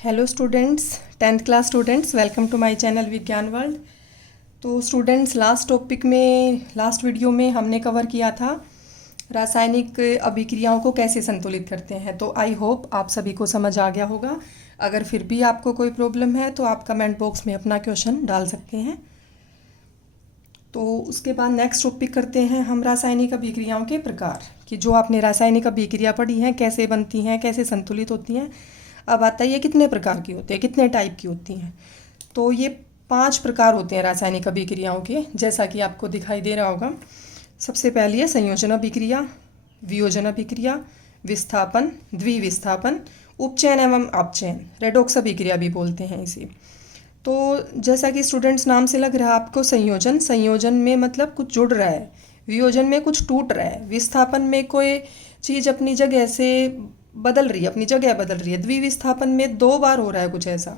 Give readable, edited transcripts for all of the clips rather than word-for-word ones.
Hello students, 10th class students, welcome to my channel Vigyan World. तो students, last video में हमने cover किया था रासायनिक अभिक्रियाओं को कैसे संतुलित करते हैं। तो आई होप आप सभी को समझ आ गया होगा। अगर फिर भी आपको कोई प्रॉब्लम है तो आप कमेंट बॉक्स में अपना क्वेश्चन डाल सकते हैं। तो उसके बाद नेक्स्ट टॉपिक करते हैं हम रासायनिक अभिक्रियाओं के प्रकार, कि जो आपने रासायनिक अभिक्रिया पढ़ी हैं, कैसे बनती हैं, कैसे संतुलित होती हैं। अब आता है ये कितने प्रकार की होती है, कितने टाइप की होती हैं। तो ये 5 प्रकार होते हैं रासायनिक अभिक्रियाओं के, जैसा कि आपको दिखाई दे रहा होगा। सबसे पहली है संयोजन अभिक्रिया, वियोजन अभिक्रिया, विस्थापन, द्विविस्थापन, उपचयन एवं अपचयन, रेडॉक्स अभिक्रिया भी बोलते हैं इसे। तो जैसा कि स्टूडेंट्स नाम से लग रहा है आपको, संयोजन में मतलब कुछ जुड़ रहा है, वियोजन में कुछ टूट रहा है, विस्थापन में कोई चीज़ अपनी जगह से बदल रही है, अपनी जगह बदल रही है, द्विविस्थापन में 2 बार हो रहा है कुछ ऐसा।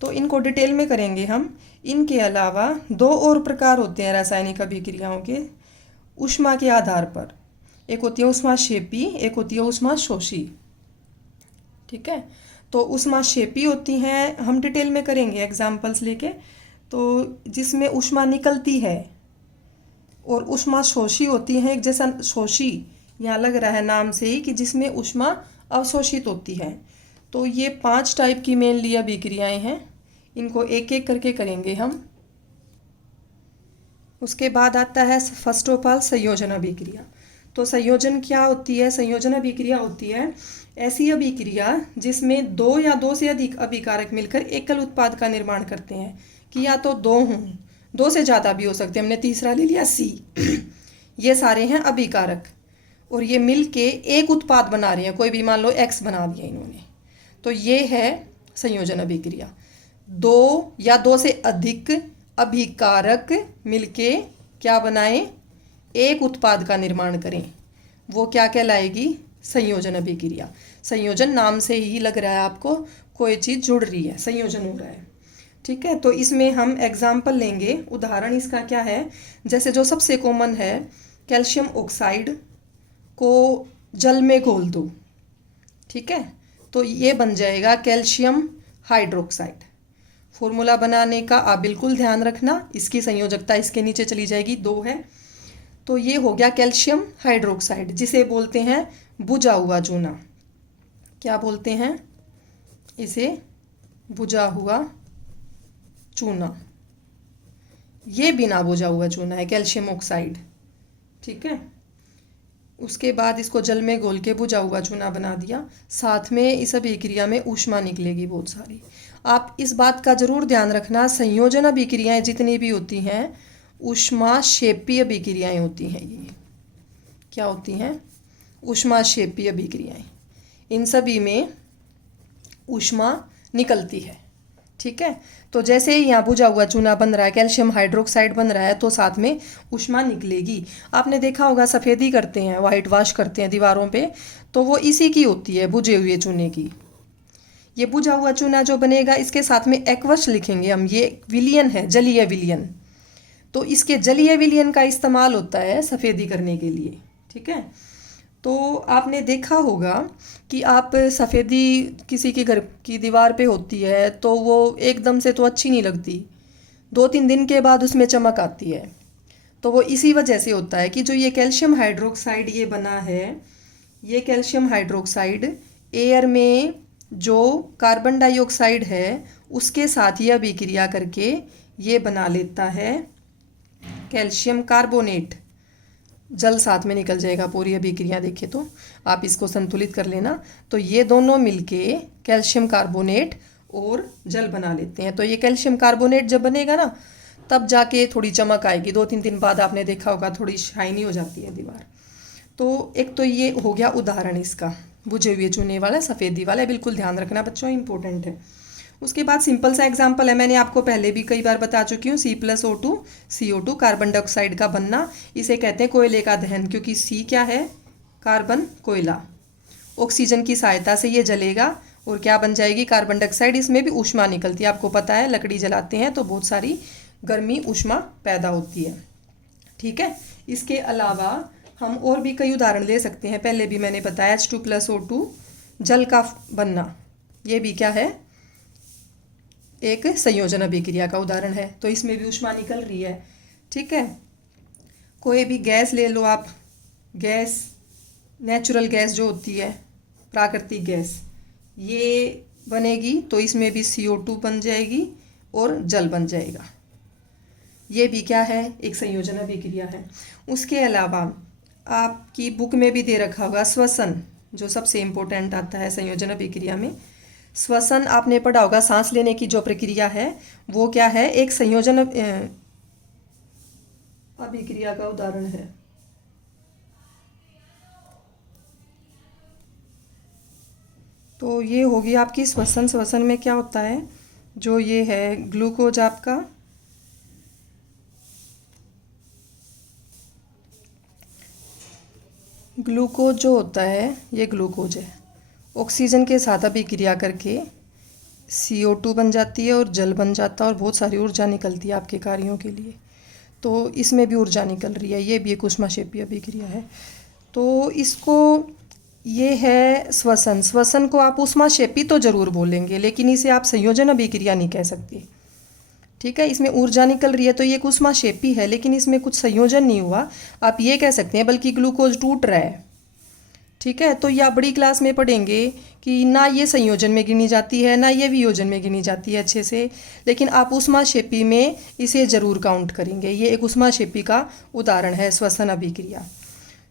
तो इनको डिटेल में करेंगे हम। इनके अलावा 2 और प्रकार होते हैं रासायनिक अभिक्रियाओं के ऊष्मा के आधार पर। एक होती है ऊष्माक्षेपी, एक होती है ऊष्माशोषी। ठीक है, तो ऊष्माक्षेपी होती हैं, हम डिटेल में करेंगे एग्जाम्पल्स लेके। तो जिसमें ऊष्मा निकलती है, और ऊष्माशोषी होती है एक जैसा शोषी, यहाँ लग रहा है नाम से ही कि जिसमें ऊष्मा अवशोषित होती है। तो ये 5 टाइप की मेनली अभिक्रियाएं हैं, इनको एक एक करके करेंगे हम। उसके बाद आता है फर्स्ट ऑफ ऑल संयोजन अभिक्रिया। तो संयोजन क्या होती है? संयोजन अभिक्रिया होती है ऐसी अभिक्रिया जिसमें 2 या 2 से अधिक अभिकारक मिलकर एकल उत्पाद का निर्माण करते हैं, कि या तो 2 हों, 2 से ज़्यादा भी हो सकते हैं, हमने तीसरा ले लिया सी। ये सारे हैं अभिकारक, और ये मिल के एक उत्पाद बना रहे हैं, कोई भी मान लो एक्स बना दिया इन्होंने। तो ये है संयोजन अभिक्रिया। 2 या 2 से अधिक अभिकारक मिलके क्या बनाएं? एक उत्पाद का निर्माण करें, वो क्या कहलाएगी? संयोजन अभिक्रिया। संयोजन नाम से ही लग रहा है आपको, कोई चीज़ जुड़ रही है, संयोजन हो रहा है। ठीक है, तो इसमें हम एग्जाम्पल लेंगे। उदाहरण इसका क्या है? जैसे जो सबसे कॉमन है, कैल्शियम ऑक्साइड को जल में घोल दो। ठीक है, तो ये बन जाएगा कैल्शियम हाइड्रोक्साइड। फॉर्मूला बनाने का आप बिल्कुल ध्यान रखना, इसकी संयोजकता इसके नीचे चली जाएगी, 2 है। तो ये हो गया कैल्शियम हाइड्रोक्साइड, जिसे बोलते हैं बुझा हुआ चूना। क्या बोलते हैं इसे? बुझा हुआ चूना। ये बिना बुझा हुआ चूना है कैल्शियम ऑक्साइड। ठीक है, उसके बाद इसको जल में घोल के बुझा हुआ चूना बना दिया। साथ में इस अभिक्रिया में ऊष्मा निकलेगी बहुत सारी। आप इस बात का जरूर ध्यान रखना, संयोजन अभिक्रियाएं जितनी भी होती हैं ऊष्माक्षेपी अभिक्रियाएं होती हैं। ये क्या होती हैं? ऊष्माक्षेपी अभिक्रियाएं। इन सभी में ऊष्मा निकलती है। ठीक है, तो जैसे ही यहाँ बुझा हुआ चूना बन रहा है, कैल्शियम हाइड्रोक्साइड बन रहा है, तो साथ में ऊष्मा निकलेगी। आपने देखा होगा सफ़ेदी करते हैं, वाइट वॉश करते हैं दीवारों पे, तो वो इसी की होती है, बुझे हुए चूने की। ये बुझा हुआ चूना जो बनेगा, इसके साथ में एक्वश लिखेंगे हम, ये विलियन है, जलीय विलियन। तो इसके जलीय विलियन का इस्तेमाल होता है सफ़ेदी करने के लिए। ठीक है, तो आपने देखा होगा कि आप सफ़ेदी किसी के घर की दीवार पे होती है तो वो एकदम से तो अच्छी नहीं लगती, 2-3 दिन के बाद उसमें चमक आती है। तो वो इसी वजह से होता है कि जो ये कैल्शियम हाइड्रोक्साइड ये बना है, ये कैल्शियम हाइड्रोक्साइड एयर में जो कार्बन डाइऑक्साइड है उसके साथ ये अभिक्रिया करके ये बना लेता है कैल्शियम कार्बोनेट। जल साथ में निकल जाएगा पूरी अभिक्रिया। देखिए तो आप इसको संतुलित कर लेना। तो ये दोनों मिलके कैल्शियम कार्बोनेट और जल बना लेते हैं। तो ये कैल्शियम कार्बोनेट जब बनेगा ना, तब जाके थोड़ी चमक आएगी। 2-3 दिन बाद आपने देखा होगा थोड़ी शाइनी हो जाती है दीवार। तो एक तो ये हो गया उदाहरण इसका, बुझे हुए चूने वाला, सफ़ेदी वाला। बिल्कुल ध्यान रखना बच्चों, इंपॉर्टेंट है। उसके बाद सिंपल सा एग्जांपल है, मैंने आपको पहले भी कई बार बता चुकी हूँ, C+O2 CO2 कार्बन डाइऑक्साइड का बनना। इसे कहते हैं कोयले का दहन, क्योंकि C क्या है? कार्बन, कोयला। ऑक्सीजन की सहायता से ये जलेगा और क्या बन जाएगी? Carbon dioxide. इसमें भी ऊष्मा निकलती है, आपको पता है, लकड़ी जलाते हैं तो बहुत सारी गर्मी ऊष्मा पैदा होती है। ठीक है, इसके अलावा हम और भी कई उदाहरण ले सकते हैं। पहले भी मैंने बताया H2+O2 जल का बनना, ये भी क्या है? एक संयोजन अभिक्रिया का उदाहरण है। तो इसमें भी ऊष्मा निकल रही है। ठीक है, कोई भी गैस ले लो आप, गैस, नेचुरल गैस जो होती है, प्राकृतिक गैस, ये बनेगी तो इसमें भी CO2 बन जाएगी और जल बन जाएगा। ये भी क्या है, एक संयोजन अभिक्रिया है। उसके अलावा आपकी बुक में भी दे रखा होगा श्वसन, जो सबसे इम्पोर्टेंट आता है संयोजन अभिक्रिया में। श्वसन आपने पढ़ा होगा, सांस लेने की जो प्रक्रिया है वो क्या है, एक संयोजन अभिक्रिया का उदाहरण है। तो ये होगी आपकी श्वसन। श्वसन में क्या होता है, जो ये है ग्लूकोज आपका ग्लूकोज जो होता है, ये ग्लूकोज है, ऑक्सीजन के साथ अभिक्रिया करके CO2 बन जाती है और जल बन जाता है और बहुत सारी ऊर्जा निकलती है आपके कार्यों के लिए। तो इसमें भी ऊर्जा निकल रही है, ये भी एक ऊष्माक्षेपी अभिक्रिया है। तो इसको, ये है श्वसन। श्वसन को आप ऊष्माक्षेपी तो जरूर बोलेंगे, लेकिन इसे आप संयोजन अभिक्रिया नहीं कह सकते। ठीक है, इसमें ऊर्जा निकल रही है तो ये एक ऊष्माक्षेपी है, लेकिन इसमें कुछ संयोजन नहीं हुआ, आप ये कह सकते हैं, बल्कि ग्लूकोज टूट रहा है। ठीक है, तो या बड़ी क्लास में पढ़ेंगे कि ना ये संयोजन में गिनी जाती है ना ये वियोजन में गिनी जाती है अच्छे से, लेकिन आप ऊष्माक्षेपी में इसे जरूर काउंट करेंगे। ये एक ऊष्माक्षेपी का उदाहरण है, श्वसन अभिक्रिया।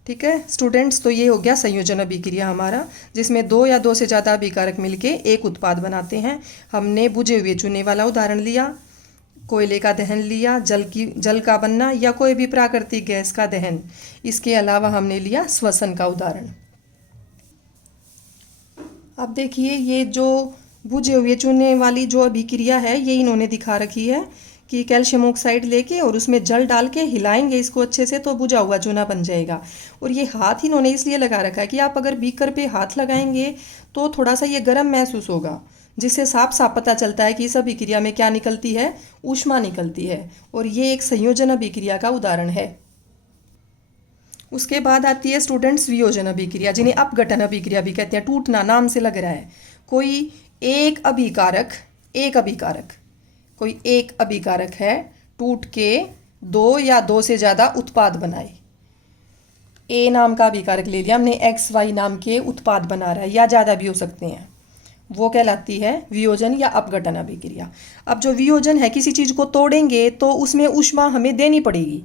ठीक है स्टूडेंट्स, तो ये हो गया संयोजन अभिक्रिया हमारा, जिसमें दो या दो से ज़्यादा अभिकारक मिलके एक उत्पाद बनाते हैं। हमने बुझे हुए चूने वाला उदाहरण लिया, कोयले का दहन लिया, जल का बनना, या कोई भी प्राकृतिक गैस का दहन। इसके अलावा हमने लिया श्वसन का उदाहरण। अब देखिए, ये जो बुझे हुए चूने वाली जो अभिक्रिया है, ये इन्होंने दिखा रखी है कि कैल्शियम ऑक्साइड लेके और उसमें जल डाल के हिलाएंगे इसको अच्छे से, तो बुझा हुआ चूना बन जाएगा। और ये हाथ इन्होंने इसलिए लगा रखा है कि आप अगर बीकर पे हाथ लगाएंगे तो थोड़ा सा ये गर्म महसूस होगा, जिससे साफ साफ पता चलता है कि इस अभिक्रिया में क्या निकलती है, ऊष्मा निकलती है। और ये एक संयोजन अभिक्रिया का उदाहरण है। उसके बाद आती है स्टूडेंट्स वियोजन अभिक्रिया, जिन्हें अपघटन अभिक्रिया भी कहते हैं। टूटना नाम से लग रहा है। कोई एक अभिकारक है, टूट के दो या दो से ज़्यादा उत्पाद बनाए। ए नाम का अभिकारक ले लिया हमने, XY नाम के उत्पाद बना रहा है, या ज़्यादा भी हो सकते हैं, वो कहलाती है वियोजन या अपघटन अभिक्रिया। अब जो वियोजन है, किसी चीज़ को तोड़ेंगे तो उसमें ऊष्मा हमें देनी पड़ेगी।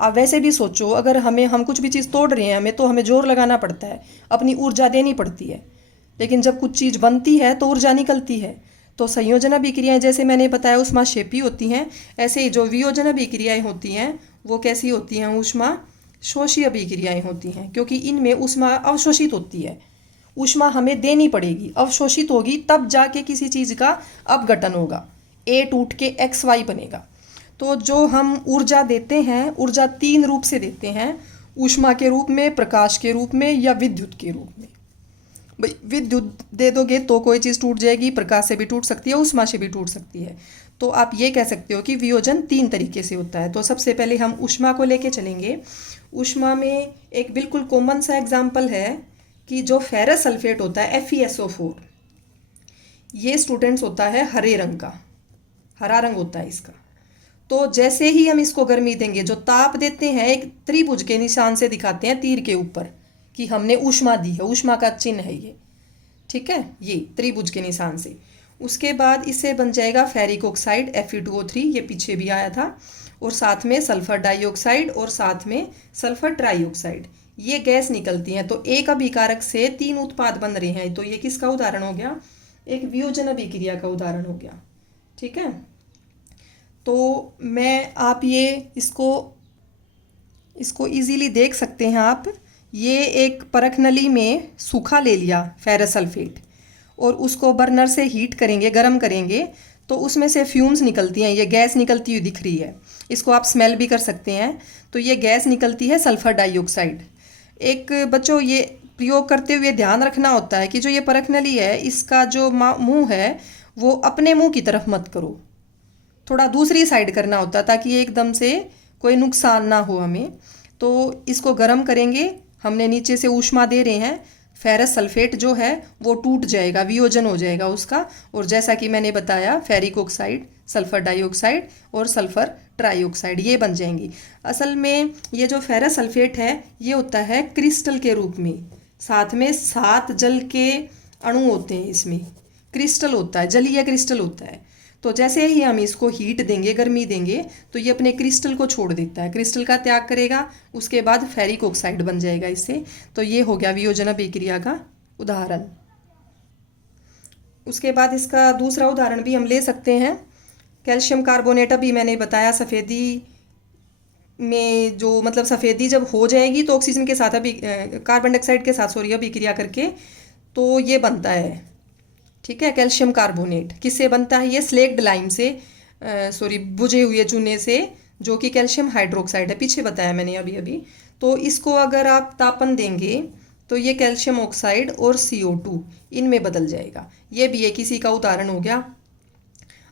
आप वैसे भी सोचो, अगर हम कुछ भी चीज़ तोड़ रहे हैं, तो हमें जोर लगाना पड़ता है, अपनी ऊर्जा देनी पड़ती है। लेकिन जब कुछ चीज़ बनती है तो ऊर्जा निकलती है। तो संयोजन अभिक्रियाएं, जैसे मैंने बताया, ऊष्माक्षेपी होती हैं। ऐसे ही जो वियोजन अभिक्रियाएं होती हैं वो कैसी होती हैं, ऊष्मा शोषी अभिक्रियाएं होती हैं, क्योंकि इनमें ऊष्मा अवशोषित होती है। ऊष्मा हमें देनी पड़ेगी, अवशोषित होगी तब जाके किसी चीज़ का अपघटन होगा, A टूट के XY बनेगा। तो जो हम ऊर्जा देते हैं, ऊर्जा तीन रूप से देते हैं, ऊष्मा के रूप में, प्रकाश के रूप में, या विद्युत के रूप में। भाई विद्युत दे दोगे तो कोई चीज़ टूट जाएगी, प्रकाश से भी टूट सकती है, ऊष्मा से भी टूट सकती है। तो आप ये कह सकते हो कि वियोजन तीन तरीके से होता है। तो सबसे पहले हम ऊष्मा को लेके चलेंगे। ऊष्मा में एक बिल्कुल कॉमन सा एग्जाम्पल है कि जो फेरस सल्फेट होता है, FeSO4, ये स्टूडेंट्स होता है हरे रंग का, हरा रंग होता है इसका। तो जैसे ही हम इसको गर्मी देंगे, जो ताप देते हैं, एक त्रिभुज के निशान से दिखाते हैं तीर के ऊपर कि हमने ऊष्मा दी है, ऊष्मा का चिन्ह है ये। ठीक है, ये त्रिभुज के निशान से। उसके बाद इससे बन जाएगा फेरिक ऑक्साइड Fe2O3, ये पीछे भी आया था, और साथ में सल्फर डाइऑक्साइड और साथ में सल्फर ट्राइऑक्साइड, ये गैस निकलती हैं। तो एक अभिकारक से तीन उत्पाद बन रहे हैं। तो ये किसका उदाहरण हो गया, एक वियोजन अभिक्रिया का उदाहरण हो गया। ठीक है, तो आप ये इसको इजीली देख सकते हैं आप। ये एक परख नली में सूखा ले लिया फेरस सल्फेट, और उसको बर्नर से हीट करेंगे, गर्म करेंगे, तो उसमें से फ्यूम्स निकलती हैं, ये गैस निकलती हुई दिख रही है। इसको आप स्मेल भी कर सकते हैं। तो ये गैस निकलती है सल्फर डाइऑक्साइड। एक बच्चों, ये प्रयोग करते हुए ध्यान रखना होता है कि जो ये परख नली है, इसका जो मुंह है वो अपने मुंह की तरफ मत करो, थोड़ा दूसरी साइड करना होता है, ताकि एकदम से कोई नुकसान ना हो हमें। तो इसको गर्म करेंगे, हमने नीचे से ऊष्मा दे रहे हैं, फेरस सल्फेट जो है वो टूट जाएगा, वियोजन हो जाएगा उसका। और जैसा कि मैंने बताया फेरिक ऑक्साइड, सल्फर डाइऑक्साइड और सल्फर ट्राइऑक्साइड ये बन जाएंगी। असल में ये जो फेरस सल्फेट है ये होता है क्रिस्टल के रूप में, साथ में 7 जल के अणु होते हैं, इसमें क्रिस्टल होता है, जलीय क्रिस्टल होता है। तो जैसे ही हम इसको हीट देंगे, गर्मी देंगे, तो ये अपने क्रिस्टल को छोड़ देता है, क्रिस्टल का त्याग करेगा, उसके बाद फेरिक ऑक्साइड बन जाएगा इससे। तो ये हो गया वियोजन अभिक्रिया का उदाहरण। उसके बाद इसका दूसरा उदाहरण भी हम ले सकते हैं, कैल्शियम कार्बोनेट। अभी मैंने बताया सफ़ेदी में जो मतलब सफ़ेदी जब हो जाएगी तो ऑक्सीजन के साथ अभी कार्बन डाइऑक्साइड के साथ सॉरी अभिक्रिया करके तो ये बनता है, ठीक है, कैल्शियम कार्बोनेट। किससे बनता है? ये स्लेक्ड लाइम से, सॉरी बुझे हुए चूने से, जो कि कैल्शियम हाइड्रोक्साइड है, पीछे बताया मैंने अभी अभी। तो इसको अगर आप तापन देंगे तो ये कैल्शियम ऑक्साइड और CO2 इनमें बदल जाएगा। ये भी एक किसी का उदाहरण हो गया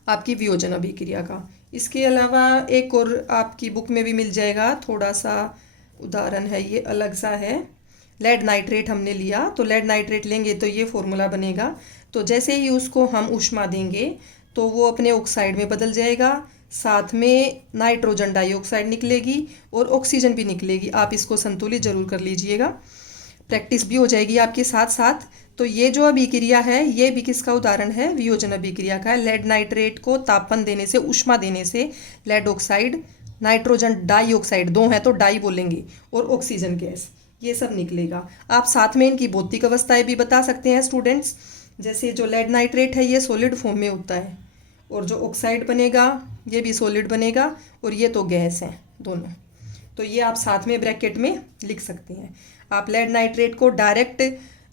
आपकी वियोजन अभिक्रिया का। इसके अलावा एक और आपकी बुक में भी मिल जाएगा, थोड़ा सा उदाहरण है, ये अलग सा है। लेड नाइट्रेट हमने लिया, तो लेड नाइट्रेट लेंगे तो ये फॉर्मूला बनेगा। तो जैसे ही उसको हम ऊष्मा देंगे तो वो अपने ऑक्साइड में बदल जाएगा, साथ में नाइट्रोजन डाइऑक्साइड निकलेगी और ऑक्सीजन भी निकलेगी। आप इसको संतुलित जरूर कर लीजिएगा, प्रैक्टिस भी हो जाएगी आपके साथ साथ। तो ये जो अभिक्रिया है ये भी किसका उदाहरण है? वियोजन अभिक्रिया का। लेड नाइट्रेट को तापन देने से, ऊष्मा देने से लेड ऑक्साइड, नाइट्रोजन डाइऑक्साइड, दो हैं तो डाई बोलेंगे, और ऑक्सीजन गैस, ये सब निकलेगा। आप साथ में इनकी भौतिक अवस्थाएं भी बता सकते हैं स्टूडेंट्स। जैसे जो लेड नाइट्रेट है ये सॉलिड फॉर्म में होता है, और जो ऑक्साइड बनेगा ये भी सॉलिड बनेगा, और ये तो गैस हैं दोनों। तो ये आप साथ में ब्रैकेट में लिख सकते हैं। आप लेड नाइट्रेट को डायरेक्ट,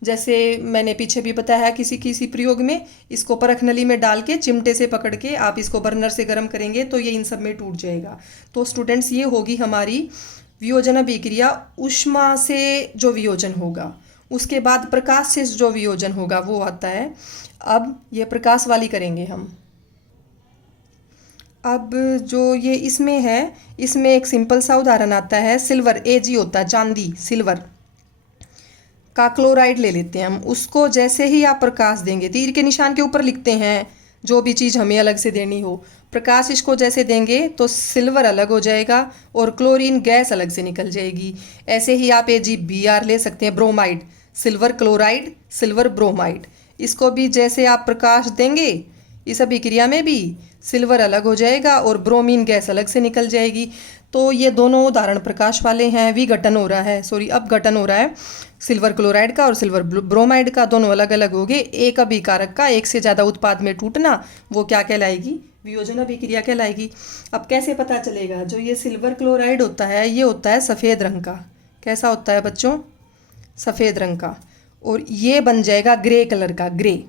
जैसे मैंने पीछे भी बताया है किसी किसी प्रयोग में, इसको परख नली में डाल के चिमटे से पकड़ के आप इसको बर्नर से गर्म करेंगे तो ये इन सब में टूट जाएगा। तो स्टूडेंट्स ये होगी हमारी वियोजन अभिक्रिया। ऊष्मा से जो वियोजन होगा, उसके बाद प्रकाश से जो वियोजन होगा वो आता है। अब ये प्रकाश वाली करेंगे हम। अब जो ये इसमें है, इसमें एक सिंपल सा उदाहरण आता है, सिल्वर Ag होता है, चांदी, सिल्वर का क्लोराइड ले लेते हैं हम। उसको जैसे ही आप प्रकाश देंगे, तीर के निशान के ऊपर लिखते हैं जो भी चीज़ हमें अलग से देनी हो, प्रकाश इसको जैसे देंगे तो सिल्वर अलग हो जाएगा और क्लोरीन गैस अलग से निकल जाएगी। ऐसे ही आप AgBr ले सकते हैं, bromide, silver chloride, silver bromide. इसको भी जैसे आप प्रकाश देंगे इस अभिक्रिया में भी सिल्वर अलग हो जाएगा और ब्रोमीन गैस अलग से निकल जाएगी। तो ये दोनों उदाहरण प्रकाश वाले हैं। विघटन हो रहा है, सॉरी अपघटन हो रहा है सिल्वर क्लोराइड का और सिल्वर ब्रोमाइड का, दोनों अलग अलग हो गए। एक अभिकारक का एक से ज़्यादा उत्पाद में टूटना, वो क्या कहलाएगी? वियोजन अभिक्रिया कहलाएगी। अब कैसे पता चलेगा? जो ये सिल्वर क्लोराइड होता है ये होता है सफ़ेद रंग का। कैसा होता है बच्चों? सफ़ेद रंग का। और ये बन जाएगा ग्रे कलर का, ग्रे,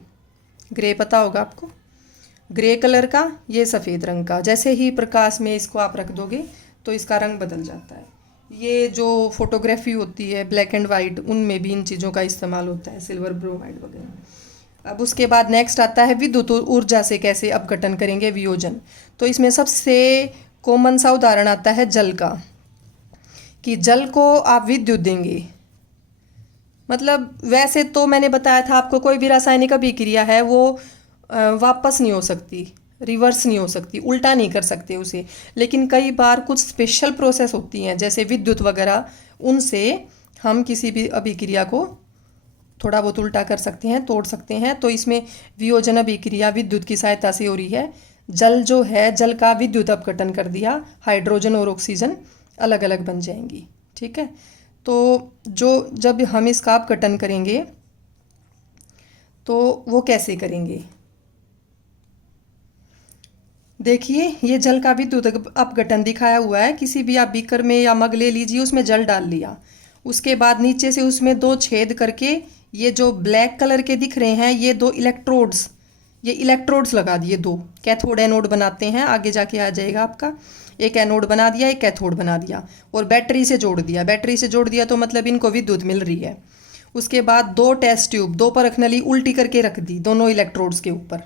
ग्रे पता होगा आपको, ग्रे कलर का, ये सफ़ेद रंग का। जैसे ही प्रकाश में इसको आप रख दोगे तो इसका रंग बदल जाता है। ये जो फोटोग्राफी होती है ब्लैक एंड वाइट, उनमें भी इन चीज़ों का इस्तेमाल होता है, सिल्वर ब्रोमाइड वगैरह। अब उसके बाद नेक्स्ट आता है विद्युत ऊर्जा से कैसे अपघटन करेंगे वियोजन। तो इसमें सबसे कॉमन सा उदाहरण आता है जल का, कि जल को आप विद्युत देंगे। मतलब वैसे तो मैंने बताया था आपको, कोई भी रासायनिक अभिक्रिया है वो वापस नहीं हो सकती, रिवर्स नहीं हो सकती, उल्टा नहीं कर सकते उसे। लेकिन कई बार कुछ स्पेशल प्रोसेस होती हैं जैसे विद्युत वगैरह, उनसे हम किसी भी अभिक्रिया को थोड़ा बहुत उल्टा कर सकते हैं, तोड़ सकते हैं। तो इसमें वियोजन अभिक्रिया विद्युत की सहायता से हो रही है। जल जो है, जल का विद्युत अपघटन कर दिया, हाइड्रोजन और ऑक्सीजन अलग अलग बन जाएंगी, ठीक है। तो जब हम इसका अपघटन करेंगे तो वो कैसे करेंगे? देखिए ये जल का विद्युत अपघटन दिखाया हुआ है। किसी भी आप बीकर में या मग ले लीजिए, उसमें जल डाल लिया, उसके बाद नीचे से उसमें 2 छेद करके ये जो ब्लैक कलर के दिख रहे हैं ये 2 इलेक्ट्रोड्स, ये इलेक्ट्रोड्स लगा दिए, 2 कैथोड एनोड बनाते हैं, आगे जाके आ जाएगा आपका। एक एनोड बना दिया, एक कैथोड बना दिया और बैटरी से जोड़ दिया। बैटरी से जोड़ दिया तो मतलब इनको विद्युत मिल रही है। उसके बाद 2 टेस्ट ट्यूब, 2 परख नली उल्टी करके रख दी दोनों इलेक्ट्रोड्स के ऊपर,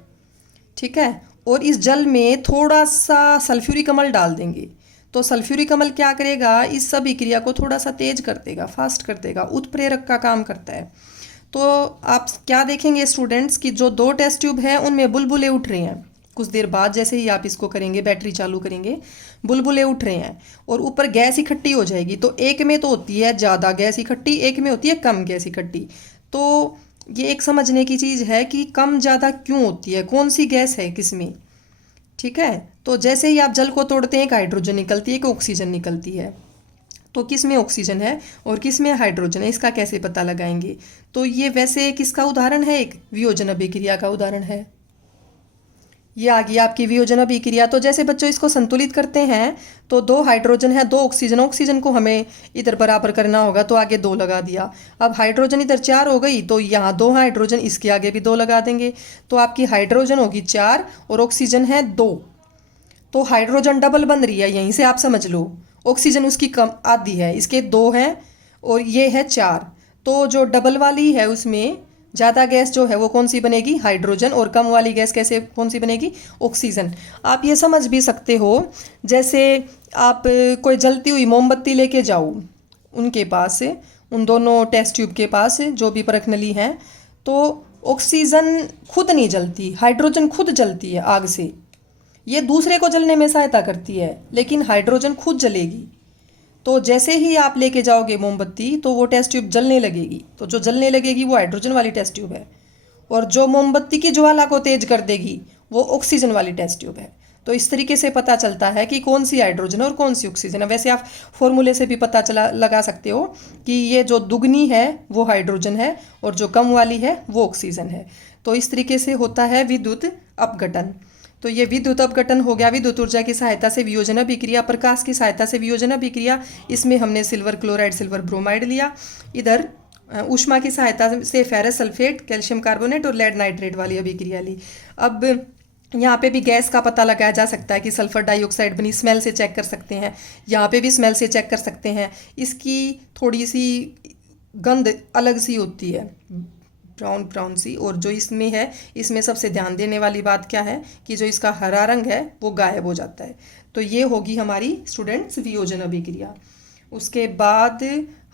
ठीक है। और इस जल में थोड़ा सा सल्फ्यूरिक अम्ल डाल देंगे। तो सल्फ्यूरिक अम्ल क्या करेगा? इस अभिक्रिया को थोड़ा सा तेज कर देगा, फास्ट कर देगा, उत्प्रेरक का काम करता है। तो आप क्या देखेंगे स्टूडेंट्स कि जो दो टेस्ट ट्यूब हैं उनमें बुलबुले उठ रहे हैं। कुछ देर बाद जैसे ही आप इसको करेंगे, बैटरी चालू करेंगे, बुलबुले उठ रहे हैं और ऊपर गैस इकट्ठी हो जाएगी। तो एक में तो होती है ज़्यादा गैस इकट्ठी, एक में होती है कम गैस इकट्ठी। तो ये एक समझने की चीज़ है कि कम ज़्यादा क्यों होती है, कौन सी गैस है किस में। ठीक है, तो जैसे ही आप जल को तोड़ते हैं एक हाइड्रोजन निकलती है, एक ऑक्सीजन निकलती है। तो किस में ऑक्सीजन है और किस में हाइड्रोजन है, इसका कैसे पता लगाएंगे। तो ये वैसे किसका उदाहरण है, एक वियोजन अभिक्रिया का उदाहरण है। ये आ गई आपकी वियोजन अभिक्रिया। तो जैसे बच्चों इसको संतुलित करते हैं तो 2 हाइड्रोजन है, 2 ऑक्सीजन, ऑक्सीजन को हमें इधर बराबर करना होगा तो आगे 2 लगा दिया। अब हाइड्रोजन इधर 4 हो गई तो यहाँ 2 हाइड्रोजन, इसके आगे भी 2 लगा देंगे। तो आपकी हाइड्रोजन होगी 4 और ऑक्सीजन है 2। तो हाइड्रोजन डबल बन रही है, यहीं से आप समझ लो। ऑक्सीजन उसकी कम आधी है, इसके 2 हैं और ये है 4। तो जो डबल वाली है उसमें ज़्यादा गैस जो है वो कौन सी बनेगी, हाइड्रोजन, और कम वाली गैस कैसे कौन सी बनेगी, ऑक्सीजन। आप ये समझ भी सकते हो, जैसे आप कोई जलती हुई मोमबत्ती लेके जाओ उनके पास, उन दोनों टेस्ट ट्यूब के पास जो भी परख नली हैं, तो ऑक्सीजन खुद नहीं जलती, हाइड्रोजन खुद जलती है आग से। ये दूसरे को जलने में सहायता करती है लेकिन हाइड्रोजन खुद जलेगी। तो जैसे ही आप लेके जाओगे मोमबत्ती तो वो टेस्ट ट्यूब जलने लगेगी। तो जो जलने लगेगी वो हाइड्रोजन वाली टेस्ट ट्यूब है और जो मोमबत्ती की ज्वाला को तेज कर देगी वो ऑक्सीजन वाली टेस्ट ट्यूब है। तो इस तरीके से पता चलता है कि कौन सी हाइड्रोजन है और कौन सी ऑक्सीजन है। वैसे आप फॉर्मूले से भी पता लगा सकते हो कि ये जो दुगनी है वो हाइड्रोजन है और जो कम वाली है वो ऑक्सीजन है। तो इस तरीके से होता है विद्युत अपघटन। तो ये विद्युत अपघटन हो गया विद्युत ऊर्जा की सहायता से वियोजन अभिक्रिया, प्रकाश की सहायता से वियोजन अभिक्रिया। इसमें हमने सिल्वर क्लोराइड, सिल्वर ब्रोमाइड लिया। इधर ऊष्मा की सहायता से फेरस सल्फेट, कैल्शियम कार्बोनेट और लेड नाइट्रेट वाली अभिक्रिया ली। अब यहाँ पे भी गैस का पता लगाया जा सकता है कि सल्फर डाइऑक्साइड बनी, स्मेल से चेक कर सकते हैं। यहाँ पे भी स्मेल से चेक कर सकते हैं। इसकी थोड़ी सी गंध अलग सी होती है, ब्राउन ब्राउन सी। और जो इसमें है, इसमें सबसे ध्यान देने वाली बात क्या है कि जो इसका हरा रंग है वो गायब हो जाता है। तो ये होगी हमारी स्टूडेंट्स वियोजन अभिक्रिया। उसके बाद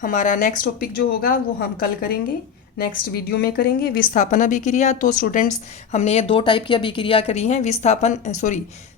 हमारा नेक्स्ट टॉपिक जो होगा वो हम कल करेंगे, नेक्स्ट वीडियो में करेंगे, विस्थापन अभिक्रिया। तो स्टूडेंट्स हमने ये 2 टाइप की अभिक्रिया करी हैं,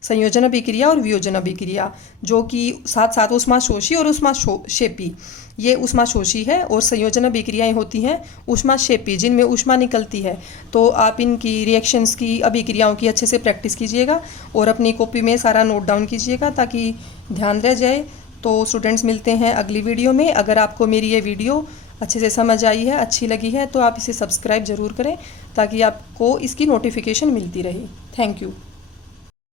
संयोजन अभिक्रिया और वियोजन अभिक्रिया, जो कि साथ साथ ऊष्माशोषी और ऊष्माक्षेपी। ये ऊष्माशोषी है और संयोजन अभिक्रियाएं होती हैं ऊष्माक्षेपी, जिनमें ऊष्मा निकलती है। तो आप इनकी रिएक्शंस की, अभिक्रियाओं की अच्छे से प्रैक्टिस कीजिएगा और अपनी कॉपी में सारा नोट डाउन कीजिएगा ताकि ध्यान रह जाए। तो स्टूडेंट्स मिलते हैं अगली वीडियो में। अगर आपको मेरी ये वीडियो अच्छे से समझ आई है, अच्छी लगी है, तो आप इसे सब्सक्राइब ज़रूर करें ताकि आपको इसकी नोटिफिकेशन मिलती रहे। Thank you.